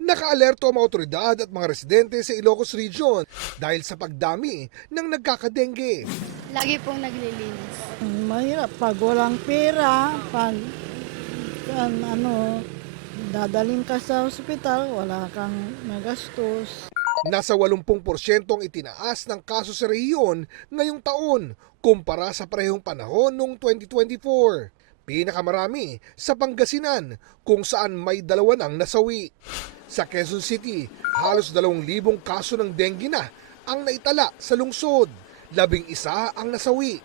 Nakaalerto ang mga otoridad at mga residente sa Ilocos Region dahil sa pagdami ng nagkakadengge. Lagi pong naglilinis. Mahirap pag walang pera, pag ano, dadalhin ka sa ospital, wala kang nagastos. Nasa 80% ang itinaas ng kaso sa rehiyon ngayong taon kumpara sa parehong panahon noong 2024. Pinakamarami sa Pangasinan kung saan may 2 nang nasawi. Sa Quezon City, halos 2,000 kaso ng dengue na ang naitala sa lungsod. 11 ang nasawi.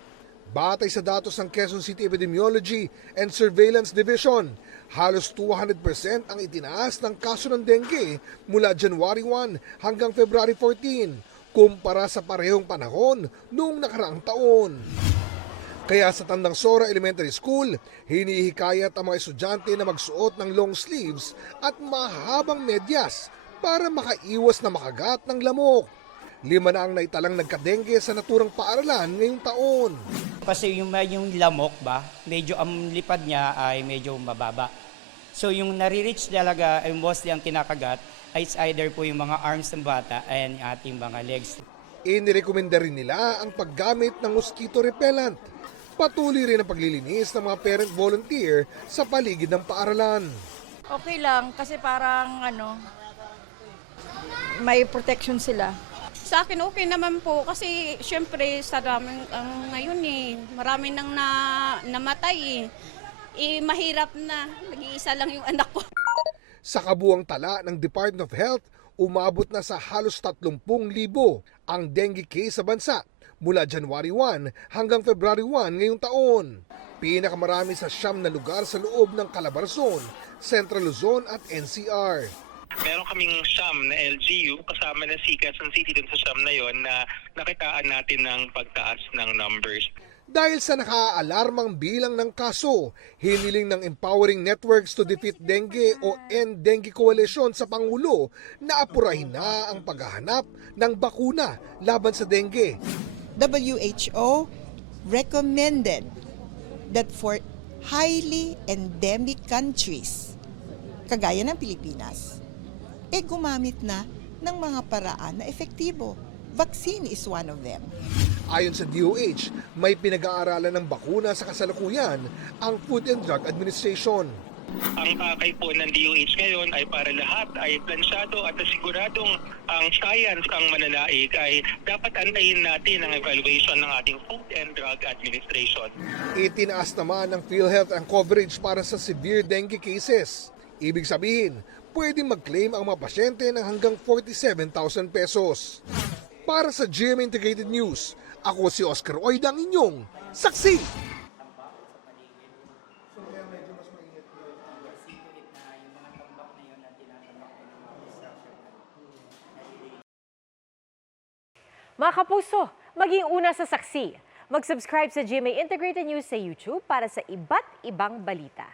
Batay sa datos ng Quezon City Epidemiology and Surveillance Division, halos 200% ang itinaas ng kaso ng dengue mula January 1 hanggang February 14 kumpara sa parehong panahon noong nakaraang taon. Kaya sa Tandang Sora Elementary School, hinihikayat ang mga estudyante na magsuot ng long sleeves at mahabang medyas para makaiwas na makagat ng lamok. 5 na ang naitalang nagkadengge sa naturang paaralan ngayong taon. Kasi yung lamok ba, medyo ang lipad niya ay medyo mababa. So yung nare-reach talaga ay mostly ang kinakagat ay either po yung mga arms ng bata and ating mga legs. Inirekomenda rin nila ang paggamit ng mosquito repellent. Patuloy rin ang paglilinis ng mga parent volunteer sa paligid ng paaralan. Okay lang kasi parang may protection sila. Sa akin okay naman po kasi syempre sa daming ngayon marami nang namatay mahirap na, nag-iisa lang yung anak ko. Sa kabuang tala ng Department of Health, umabot na sa halos 30,000 ang dengue case sa bansa mula January 1 hanggang February 1 ngayong taon. Pinakamarami sa 9 na lugar sa loob ng Calabarzon, Central Luzon at NCR. Meron kaming SIAM na LGU kasama na si Quezon City dun sa SIAM na yon na nakitaan natin ng pagtaas ng numbers. Dahil sa nakaalarmang bilang ng kaso, hiniling ng Empowering Networks to Defeat Dengue o End Dengue Coalition sa Pangulo na apurahin na ang paghahanap ng bakuna laban sa dengue. WHO recommended that for highly endemic countries, kagaya ng Pilipinas, gumamit na ng mga paraan na efektibo. Vaccine is one of them. Ayon sa DOH, may pinag-aaralan ng bakuna sa kasalukuyan ang Food and Drug Administration. Ang pakay po ng DOH ngayon ay para lahat ay plansyado at siguradong ang science ang mananaig ay dapat antayin natin ang evaluation ng ating Food and Drug Administration. Itinaas naman ng PhilHealth ang coverage para sa severe dengue cases. Ibig sabihin, pwedeng mag-claim ang mga pasyente ng hanggang 47,000 pesos. Para sa GMA Integrated News, ako si Oscar Oida, ang inyong saksi. Mga kapuso, maging una sa saksi. Mag-subscribe sa GMA Integrated News sa YouTube para sa iba't ibang balita.